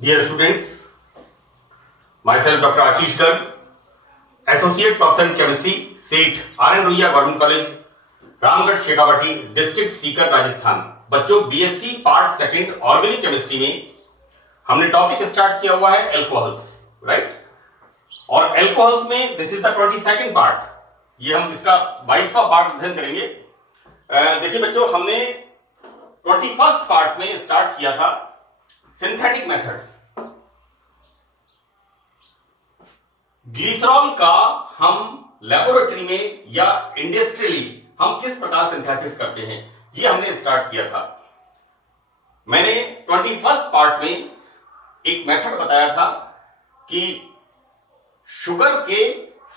Dear students, myself Dr. Ashish Garg, Associate Professor in Chemistry, SEET, R.N. Ruia Government College, Ramgarh Shekhawati, district Sikar, Rajasthan. बच्चों BSc part second organic chemistry में हमने topic start किया हुआ है alcohols, right. और alcohols में this is the 22nd part. ये हम इसका 22वां पार्ट अध्ययन करेंगे। देखिए बच्चों, हमने 21st पार्ट में स्टार्ट किया था सिंथेटिक मेथड्स। ग्लिसरॉल का हम लेबोरेटरी में या इंडस्ट्रियली हम किस प्रकार सिंथेसिस करते हैं, ये हमने स्टार्ट किया था। मैंने 21st पार्ट में एक मेथड बताया था कि शुगर के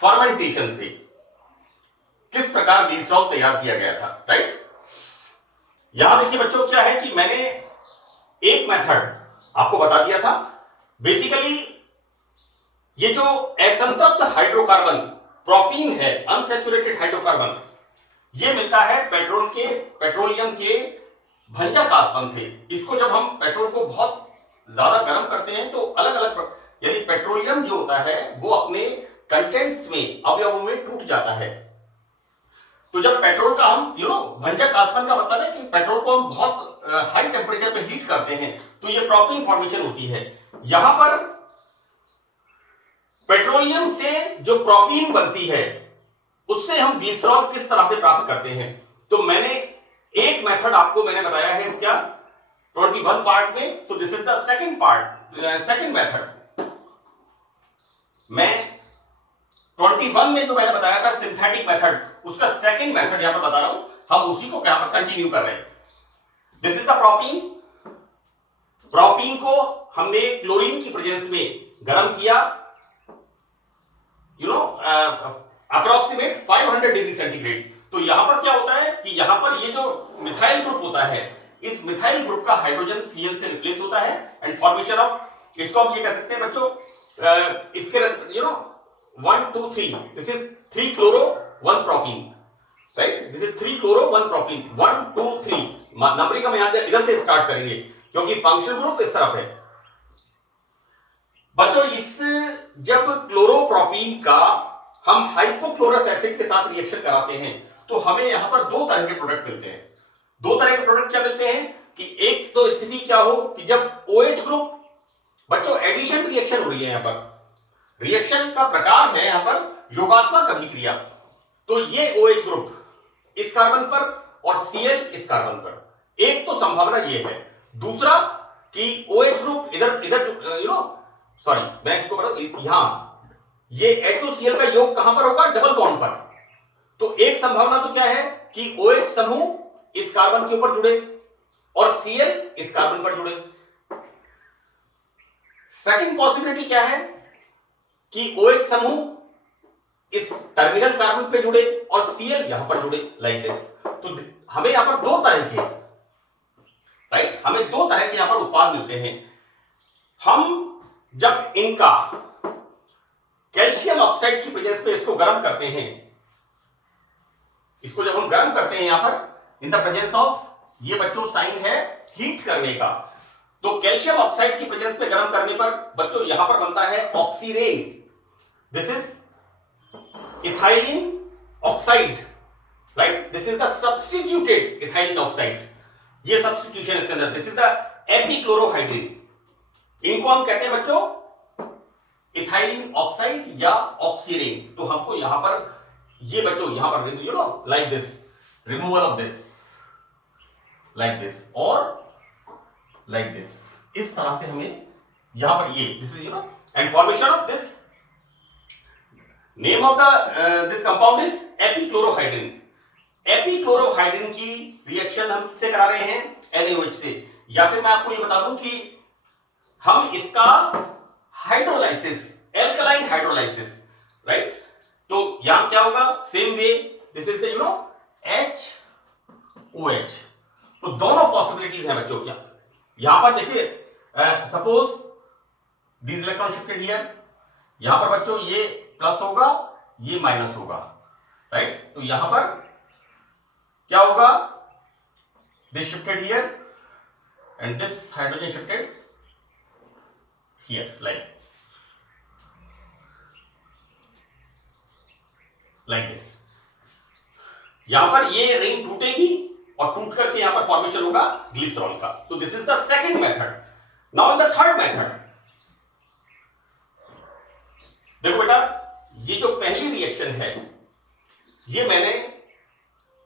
फर्मेंटेशन से किस प्रकार ग्लिसरॉल तैयार किया गया था, राइट। यहां देखिए बच्चों, क्या है कि मैंने एक मेथड आपको बता दिया था। बेसिकली ये जो असंतृप्त हाइड्रोकार्बन प्रोपीन है, अनसैचुरेटेड हाइड्रोकार्बन, ये मिलता है पेट्रोलियम के भंजक आसवन से। इसको जब हम पेट्रोल को बहुत ज्यादा गर्म करते हैं तो अलग अलग, यानी पेट्रोलियम जो होता है वो अपने कंटेंट्स में, अवयवों में टूट जाता है। तो जब पेट्रोल का हम भंजक आसवन का मतलब है कि पेट्रोल को हम बहुत हाई टेम्परेचर पे हीट करते हैं तो ये प्रोपीन फॉर्मेशन होती है। यहां पर पेट्रोलियम से जो प्रोपीन बनती है उससे हम ग्लिसरॉल किस तरह से प्राप्त करते हैं। तो मैंने एक मेथड आपको मैंने बताया है इसका 21 पार्ट में। तो this is the second part, second method. मैं 21 में जो मैंने बताया था सिंथेटिक मेथड, उसका सेकंड मेथड यहां पर बता रहा हूं। हम उसी को यहां पर कंटिन्यू कर रहे हैं। This is the propene. Propene को हमने क्लोरीन की प्रेजेंस में गर्म किया, अप्रोक्सीमेट 500 डिग्री सेंटीग्रेड। तो यहां पर क्या होता है कि यहां पर ये जो मिथाइल ग्रुप होता है, इस मिथाइल ग्रुप का हाइड्रोजन Cl से रिप्लेस होता है एंड फॉर्मेशन ऑफ, इसको हम ये कह सकते हैं बच्चों, इसके 1 2 3, this is 3 chloro 1 propene, right. This is 3 chloro 1 propene, 1 2 3। Numbering हम यहां इधर से स्टार्ट करेंगे क्योंकि फंक्शनल ग्रुप इस तरफ है बच्चों। इस जब क्लोरोप्रोपीन का हम हाइपोक्लोरस एसिड के साथ रिएक्शन कराते हैं तो हमें यहां पर दो तरह के प्रोडक्ट मिलते हैं। दो तरह के प्रोडक्ट क्या मिलते हैं कि एक तो स्थिति क्या हो कि जब OH ग्रुप, बच्चों एडिशन रिएक्शन हो रही है, यहां पर रिएक्शन का प्रकार है यहां पर योगात्मक अभिक्रिया। तो ये OH ग्रुप इस कार्बन पर और Cl इस कार्बन पर, एक तो संभावना ये है। दूसरा कि OH ग्रुप इधर सॉरी मैं इसको बताऊं, यहां ये HOCl का योग कहां पर होगा, डबल बॉन्ड पर। तो एक संभावना तो क्या है कि OH समूह इस कार्बन के ऊपर जुड़े और Cl इस कार्बन पर जुड़े। सेकंड पॉसिबिलिटी क्या है कि OH समूह इस टर्मिनल कार्बन पे जुड़े और Cl यहां पर जुड़े, लाइक दिस। तो हमें यहां पर दो तरह के, राइट, हमें दो तरह के यहां पर उत्पाद मिलते हैं। हम जब इनका कैल्शियम ऑक्साइड की प्रेजेंस पे इसको गर्म करते हैं, इसको जब हम गर्म करते हैं यहां पर इन द प्रेजेंस ऑफ, ये बच्चों साइन है हीट करने का। तो कैल्शियम ऑक्साइड की प्रेजेंस पे गर्म करने पर बच्चों यहां पर बनता है oxirane. This is ethylene oxide, right. This is the substituted ethylene oxide, ये सब्स्टिट्यूशन इसके अंदर। This is the epichlorohydrin. इनको हम कहते हैं बच्चों इथाइलिन ऑक्साइड या ऑक्सीरेन। तो हमको यहां पर ये बच्चों यहां पर like this, removal of this, like this और लाइक दिस, इस तरह से हमें यहां पर ये this is and formation of this, name of the this compound is epichlorohydrin. Epichlorohydrin की रिएक्शन हम किससे करा रहे हैं, NaOH से। या फिर मैं आपको ये बता दूं कि हम इसका हाइड्रोलाइसिस, एल्कलाइन हाइड्रोलाइसिस, राइट। तो यहां क्या होगा, same way this is the HOH। तो दोनों पॉसिबिलिटीज हैं बच्चों। यहां पर देखिए, suppose this electron shifted here, यहां पर बच्चों ये प्लस होगा, ये माइनस होगा, राइट। तो यहां पर क्या होगा, this shifted here and this hydrogen shifted here like this। यहां पर ये रिंग टूटेगी और टूट करके यहां पर फॉर्मेशन होगा ग्लिसरॉल का। तो this is the second method. Now the third method, देखो बेटा, ये जो पहली रिएक्शन है ये मैंने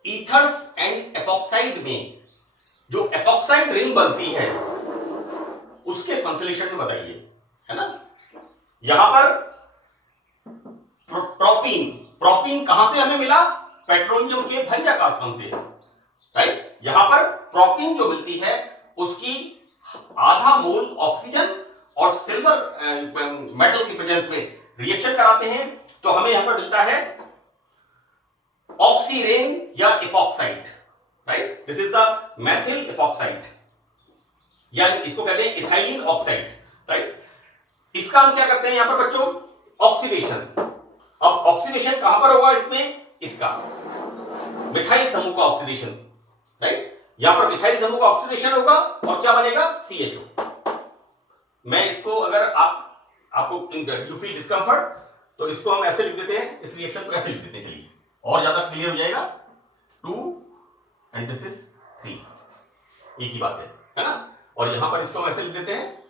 ईथर्स एंड एपॉक्साइड में जो एपॉक्साइड रिंग बनती है उसके संश्लेषण में बताइए, है ना। यहां पर प्रोपीन कहां से हमें मिला? पेट्रोलियम के भंजक आश्रम से, राइट। यहां पर प्रोपीन जो मिलती है उसकी आधा मोल ऑक्सीजन और सिल्वर मेटल की प्रेजेंस में रिएक्शन कराते हैं तो हमें यहां पर मिलता है ऑक्सीरेन या epoxide, right. This is the Maithil epoxide या इसको कहते हैं इथाइलिन ऑक्साइड, राइट। इसका हम क्या करते हैं यहां पर बच्चों? ऑक्सीडेशन। अब ऑक्सीडेशन कहां पर होगा इसमें? इसका मिथाइल समूह का ऑक्सीडेशन, राइट। यहां पर मिथाइल समूह का ऑक्सीडेशन होगा और क्या बनेगा? CHO। मैं इसको अगर आपको यू फील डिस्कंफर्ट तो इसको हम ऐसे लिख देते हैं, इस रिएक्शन को ऐसे लिख देते हैं, चलिए और ज्यादा क्लियर हो जाएगा। 2 एंड दिस इज 3, एक ही बात है ना। और यहां पर इसको हम ऐसे लिख देते हैं,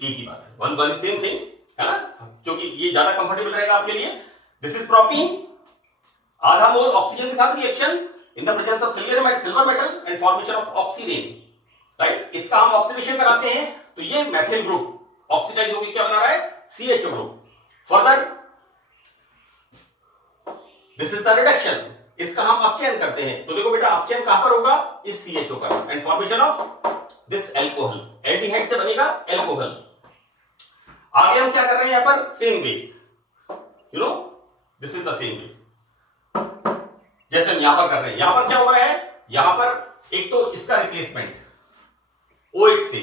एक ही बात है, वन सेम थिंग, है ना, क्योंकि ये ज्यादा कंफर्टेबल रहेगा आपके लिए। दिस इज प्रोपीन, आधा मोल ऑक्सीजन के साथ reaction in the presence of silver metal and formation of oxirane, right. इसका हम ऑक्सीडेशन कराते हैं तो ये मेथिल ग्रुप ऑक्सीडाइज होकर क्या बना रहा है? CHO group. Further this is the reduction, इसका हम अपचयन करते हैं तो देखो बेटा अपचयन कहां पर होगा? इस CHO पर and formation of this alcohol, aldehyde से बनेगा एल्कोहल। आगे हम क्या कर रहे हैं यहां पर? Same way, you know, this is the same way जैसे हम यहां पर कर रहे हैं। यहां पर क्या हो रहा है? यहां पर एक तो इसका रिप्लेसमेंट OH से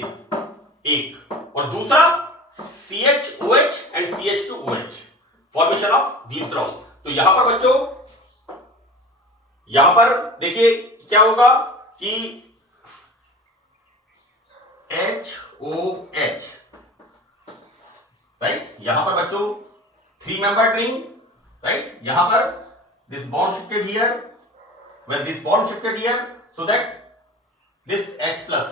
एक और दूसरा CHOH and CH2OH, formation of glycerol. तो यहां पर बच्चों, यहां पर देखिए क्या होगा कि HOH, राइट। यहां पर बच्चों 3 मेंबर्ड रिंग, राइट। यहां पर this bond shifted here, when this bond shifted here, so that this H plus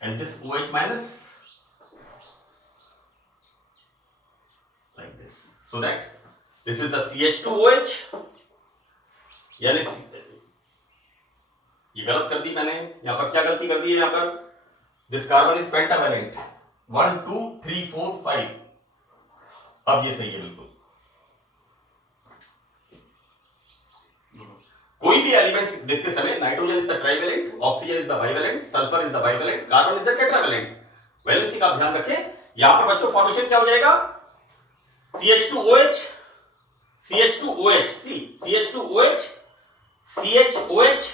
and this OH minus like this, so that this is the CH2OH, यानी ये गलत कर दी मैंने, यहां पर क्या गलती कर दी है? यहां पर दिस कार्बन इज पेंटावैलेंट, 1 2 3 4 5, अब ये सही है बिल्कुल। कोई भी एलिमेंट देखते समय nitrogen is the trivalent, oxygen is the bivalent, sulphur is the bivalent, carbon is the tetravalent. Valency का ध्यान रखें। यहां पर बच्चों फॉर्मेशन क्या हो जाएगा? CH2OH, CH2OH, CH2OH, CHOH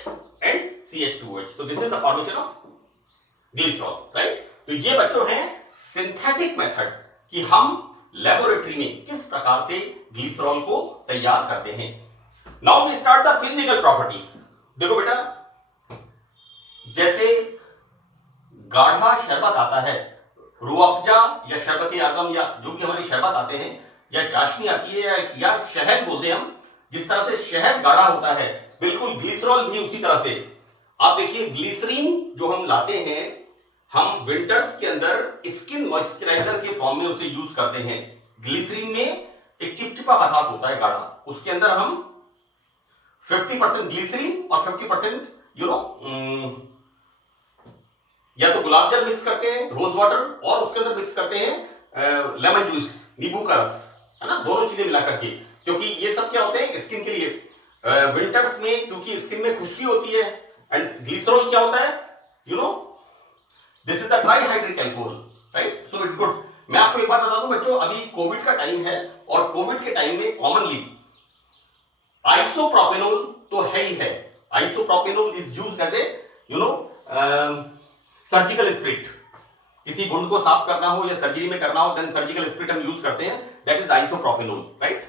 and CH2OH। तो this is the formation of glycerol, right. तो ये बच्चों हैं सिंथेटिक मेथड कि हम लेबोरेटरी में किस प्रकार से ग्लिसरॉल को तैयार करते हैं। Now we start the physical properties. देखो बेटा, जैसे गाढ़ा शरबत आता है, रूह अफ़ज़ा या शरबत आज़म या जो भी हमारी शरबत आते हैं या चाशनी आती है या शहद बोलते हैं हम, जिस तरह से शहद गाढ़ा होता है बिल्कुल ग्लिसरॉल भी उसी तरह से। आप देखिए ग्लिसरीन जो हम लाते हैं, हम विंटर्स के अंदर स्किन मॉइस्चराइजर के फॉर्म में उसे यूज करते हैं। ग्लिसरीन में एक चिपचिपा पदार्थ होता है गाढ़ा, उसके अंदर हम 50% ग्लिसरीन और 50% या तो गुलाब जल मिक्स करते हैं, रोज वाटर, और उसके अंदर मिक्स करते हैं लेमन जूस, नींबू का रस, है ना, दोनों चीजें मिला करके। क्योंकि ये सब क्या होते हैं स्किन के लिए, विंटर्स में क्योंकि स्किन में खुश्की होती है, एंड ग्लिसरॉल क्या होता है, this is the trihydric alcohol, right. So it's good. मैं आपको एक बात बता दूं बच्चों, अभी कोविड का टाइम है और कोविड के टाइम में कॉमनली आइसोप्रोपेनोल तो है ही है। Isopropanol is used as a surgical spirit, किसी वुंड को साफ करना हो या सर्जरी में करना हो, देन सर्जिकल स्पिरिट हम यूज करते हैं, that is isopropanol, right.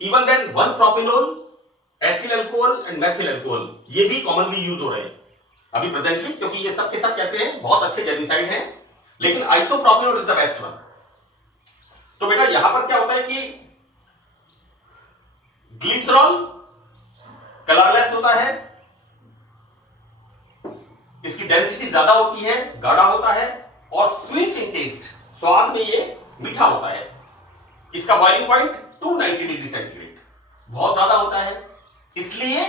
Even then one propanol, ethyl alcohol and methyl alcohol, ये भी कॉमनली यूज हो रहे हैं अभी प्रेजेंटली, क्योंकि ये सब के सब कैसे हैं, बहुत अच्छे जर्मिसाइड हैं, लेकिन आइसोप्रोपेनोल इज द बेस्ट वन। तो बेटा यहां पर क्या होता है कि ग्लिसरॉल कलरलेस होता है, इसकी डेंसिटी ज्यादा होती है, गाढ़ा होता है और स्वीट इन टेस्ट, स्वाद में ये मीठा होता है। इसका बॉइलिंग पॉइंट 290 डिग्री सेंटीग्रेड, बहुत ज्यादा होता है। इसलिए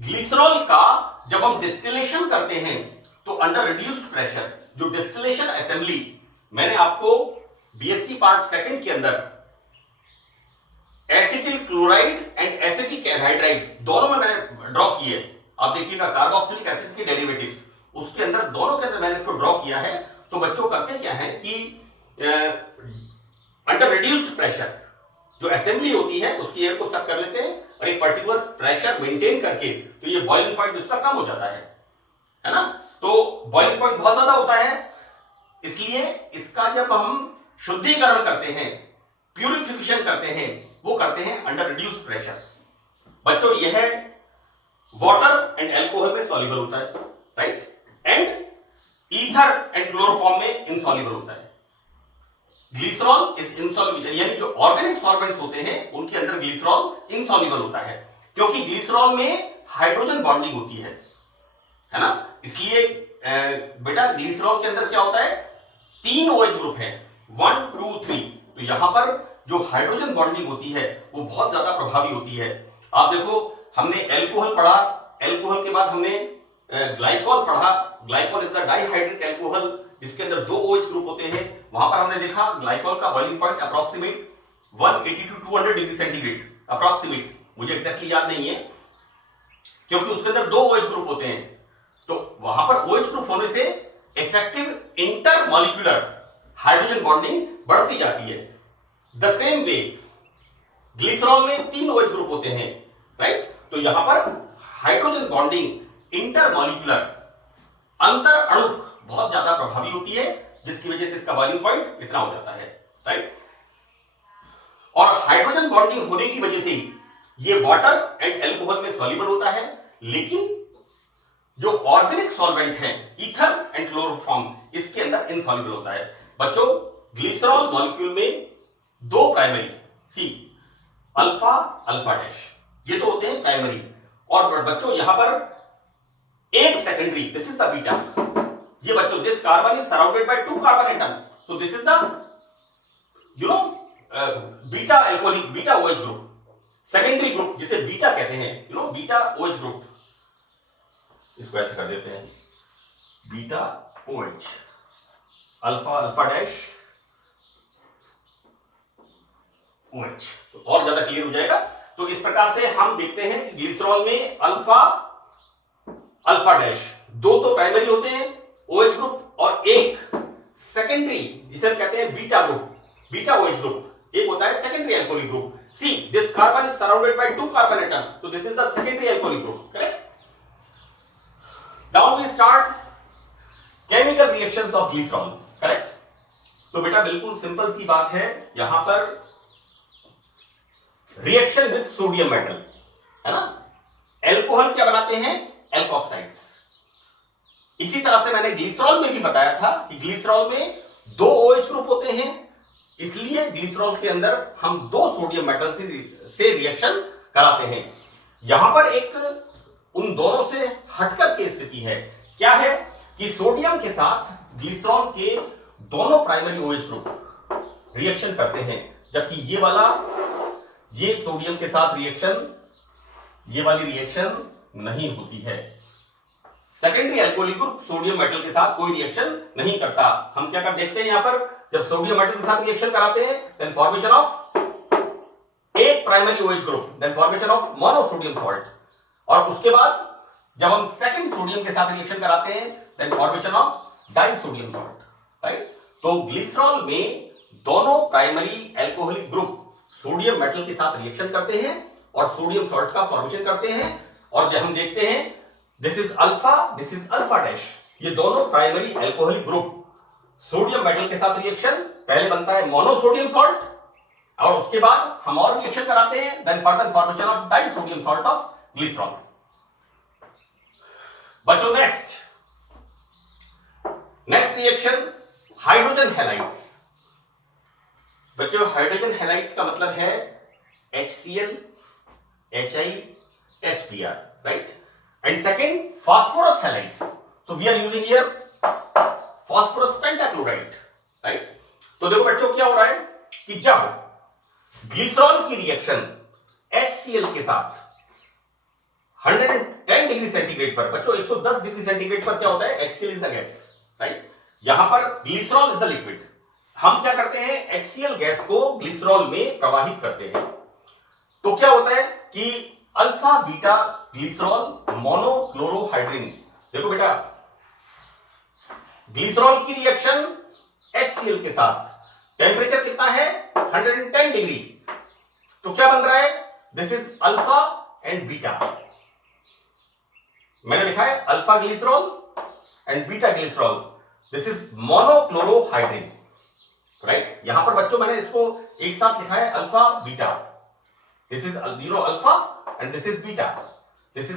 ग्लिसरॉल का जब हम डिस्टिलेशन करते हैं तो अंडर रिड्यूस्ड प्रेशर, जो डिस्टिलेशन असेंबली मैंने आपको बीएससी पार्ट सेकंड के अंदर acetyl chloride and acetic anhydride दोनों में मैंने ड्रॉ किए, आप देखिएगा कार्बोक्सिलिक एसिड के डेरिवेटिव्स, उसके अंदर दोनों के अंदर मैंने इसको ड्रॉ किया है। तो बच्चों करते क्या है कि अंडर रिड्यूस्ड प्रेशर जो असेंबली होती है उसकी एयर को सक कर लेते हैं और एक पर्टिकुलर प्रेशर मेंटेन करके, तो ये बॉइलिंग पॉइंट इसका कम हो जाता है ना। तो बॉइलिंग पॉइंट बहुत ज्यादा होता है, इसलिए इसका जब हम शुद्धिकरण करते हैं, प्यूरिफिकेशन करते हैं, वो करते हैं अंडर रिड्यूस्ड प्रेशर। बच्चों यह वाटर एंड एल्कोहल में सॉल्युबल होता है, right, and ether and chloroform में इनसॉल्युबल होता है। ग्लिसरॉल इज इनसॉल्युबल, यानी जो ऑर्गेनिक सॉल्वेंट्स होते हैं उनके अंदर ग्लिसरॉल इनसॉल्युबल होता है, क्योंकि ग्लिसरॉल में हाइड्रोजन बॉन्डिंग होती है ना। इसलिए बेटा ग्लिसरॉल के अंदर क्या होता है, 3 OH ग्रुप है, 1, 2, 3। तो यहां पर जो हाइड्रोजन बॉन्डिंग होती है वो बहुत ज्यादा प्रभावी होती है। आप देखो हमने एल्कोहल पढ़ा, एल्कोहल के बाद हमने ग्लाइकॉल पढ़ा, glycol is the dihydric alcohol जिसके अंदर 2 OH ग्रुप होते हैं। वहां पर हमने देखा ग्लाइकॉल का boiling point approximate 180 to 200 degree centigrade, approximate, मुझे एग्जैक्टली याद नहीं है, क्योंकि उसके अंदर 2 OH ग्रुप होते हैं। तो वहां पर OH ग्रुप होने से इफेक्टिव इंटरमॉलिक्यूलर हाइड्रोजन बॉन्डिंग बढ़ती जाती है। द सेम वे ग्लिसरॉल में 3 OH ग्रुप होते हैं, राइट। तो यहां पर हाइड्रोजन बॉन्डिंग इंटरमॉलिक्यूलर अंतर अणुक बहुत ज्यादा प्रभावी होती है, जिसकी वजह से इसका बॉइलिंग पॉइंट इतना हो जाता है, राइट। और हाइड्रोजन बॉन्डिंग होने की वजह से ये वाटर एंड एल्कोहल में सॉल्युबल होता है, लेकिन जो ऑर्गेनिक सॉल्वेंट है ईथर एंड क्लोरोफॉर्म, इसके अंदर इनसॉल्युबल होता है। बच्चों ग्लिसरॉल मॉलिक्यूल में 2 primary C alpha alpha dash, ये तो होते हैं प्राइमरी, और बच्चों यहां पर एक secondary, this is the beta. ये बच्चों this carbon is surrounded by 2 carbon atom, तो this is the beta alcoholic, beta OH group, secondary group जिसे बीटा कहते हैं, बीटा OH ग्रुप। इसको ऐसे कर देते हैं, beta OH, alpha alpha dash OH, तो और ज्यादा क्लियर हो जाएगा। तो इस प्रकार से हम देखते हैं कि ग्लिसरॉल में अल्फा अल्फा डैश 2 तो प्राइमरी होते हैं OH ग्रुप, और एक सेकेंडरी जिसे हम कहते हैं beta group, beta OH group, एक होता है secondary alcoholic group. See this carbon is surrounded by 2 carbon atom, so this is the secondary alcoholic group, correct? Now we start chemical reactions of glycerol, correct? तो बेटा बिल्कुल simple सी बात है, यहां पर रिएक्शन विद सोडियम मेटल है ना, alcohol क्या बनाते हैं, एल्कोक्साइड्स। इसी तरह से मैंने ग्लिसरॉल में भी बताया था कि ग्लिसरॉल में 2 OH ग्रुप होते हैं, इसलिए ग्लिसरॉल के अंदर हम 2 सोडियम मेटल से रिएक्शन कराते हैं। यहां पर एक उन दोनों से हटकर की स्थिति है, क्या है कि सोडियम के साथ ग्लिसरॉल के दोनों प्राइमरी OH ग्रुप रिएक्शन करते हैं, जबकि ये सोडियम के साथ रिएक्शन, ये वाली रिएक्शन नहीं होती है। Secondary alcoholic group sodium metal के साथ कोई रिएक्शन नहीं करता। हम क्या कर देखते हैं यहां पर, जब सोडियम मेटल के साथ रिएक्शन कराते हैं देन फॉर्मेशन ऑफ एक primary OH group, then formation of monosodium salt, और उसके बाद जब हम सेकंड सोडियम के साथ रिएक्शन कराते हैं then formation of disodium salt, right. तो ग्लिसरॉल में दोनों primary alcoholic group sodium metal के साथ रिएक्शन करते हैं और सोडियम सॉल्ट का फॉर्मेशन करते हैं, और जब हम देखते हैं दिस इज अल्फा डैश, ये दोनों primary alcoholic group sodium metal के साथ रिएक्शन, पहले बनता है मोनोसोडियम सॉल्ट और उसके बाद हम और रिएक्शन कराते हैं, then further formation of disodium salt of glycerol. बच्चों नेक्स्ट रिएक्शन हाइड्रोजन हैलाइड्स। बच्चों हाइड्रोजन हैलाइड्स का मतलब है HCl, HI, HBr, right? And second, phosphorus halides. So we are using here phosphorus pentachloride, right? तो देखो बच्चों क्या हो रहा है कि जब ग्लिसरॉल की रिएक्शन HCl के साथ 110 डिग्री सेंटीग्रेड पर, बच्चों 110 डिग्री सेंटीग्रेड पर क्या होता है, HCl is the gas, right? यहां पर ग्लिसरॉल इज द लिक्विड। हम क्या करते हैं, HCl गैस को ग्लिसरॉल में प्रवाहित करते हैं। तो क्या होता है कि अल्फा बीटा ग्लिसरॉल मोनोक्लोरोहाइड्रिन। देखो बेटा, ग्लिसरॉल की रिएक्शन HCl के साथ टेम्परेचर कितना है, 110 डिग्री। तो क्या बन रहा है, this is alpha and beta. मैंने लिखा है alpha glycerol and beta glycerol, this is monochlorohydrin, right? यहां पर बच्चों मैंने इसको एक साथ लिखा है alpha beta. This is alpha and this is beta, this is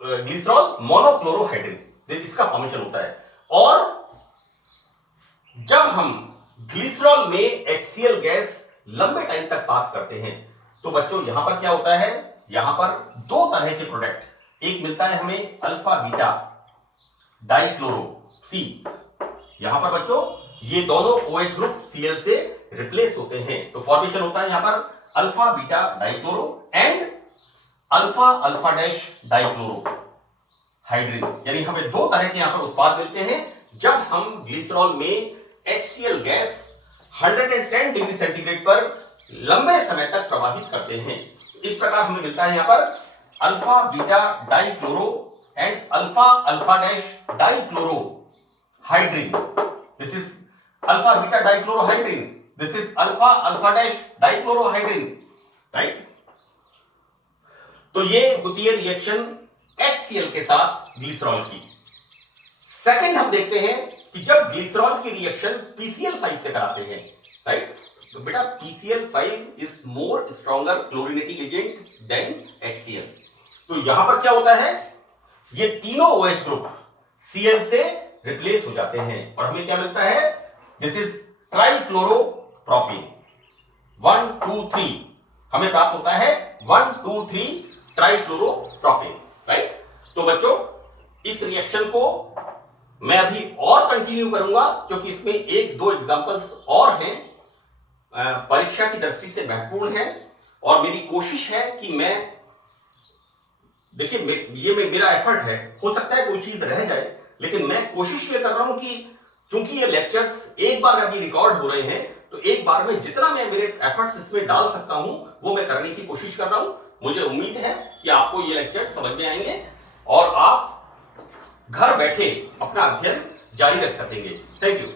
glycerol monochlorohydrin, इसका फॉर्मेशन होता है। और जब हम ग्लिसरॉल में HCl गैस लंबे टाइम तक पास करते हैं तो बच्चों यहां पर क्या होता है, यहां पर दो तरह के प्रोडक्ट, एक मिलता है हमें अल्फा बीटा डाइक्लोरो सी। यहां पर बच्चों ये दोनों OH ग्रुप Cl से रिप्लेस होते हैं, तो फॉर्मेशन होता है यहां पर alpha beta dichloro and alpha alpha dash dichloro hydrin. यानी हमें दो तरह के यहां पर उत्पाद मिलते हैं जब हम ग्लिसरॉल में HCl गैस 110 डिग्री सेंटीग्रेड पर लंबे समय तक प्रवाहित करते हैं। इस प्रकार हमें मिलता है यहां पर alpha beta dichloro and alpha alpha dash dichloro hydrin. This is alpha beta dichloro hydrin, this is alpha alpha dash dichloro hydrin, right? तो ये होती है रिएक्शन HCl के साथ ग्लिसरॉल की। सेकंड हम देखते हैं कि जब ग्लिसरॉल की रिएक्शन PCl5 से कराते हैं, राइट? तो बेटा PCl5 is more stronger chlorinating agent than HCl। तो यहां पर क्या होता है, ये तीनों OH ग्रुप Cl से रिप्लेस हो जाते हैं और हमें क्या मिलता है, दिस इज ट्राइक्लोरोप्रोपीन। 1 2 3 हमें प्राप्त होता है 1 2 3 ट्राइक्लोरोप्रोपीन, राइट? तो बच्चों इस रिएक्शन को मैं अभी और कंटिन्यू करूंगा क्योंकि इसमें एक दो एग्जांपल्स और हैं, परीक्षा की दृष्टि से महत्वपूर्ण है और मेरी कोशिश है कि मैं, देखिए ये मेरा एफर्ट है, हो सकता है कोई चीज रह जाए, लेकिन मैं कोशिश ये कर रहा हूं कि चूंकि ये लेक्चर्स एक बार अभी रिकॉर्ड हो रहे हैं तो एक बार में जितना मैं मेरे एफर्ट्स इसमें डाल सकता हूं वो मैं करने की कोशिश कर रहा हूं। मुझे उम्मीद है कि आपको ये लेक्चर्स समझ में आएंगे और आप घर बैठे अपना अध्ययन जारी रख सकेंगे। Thank you.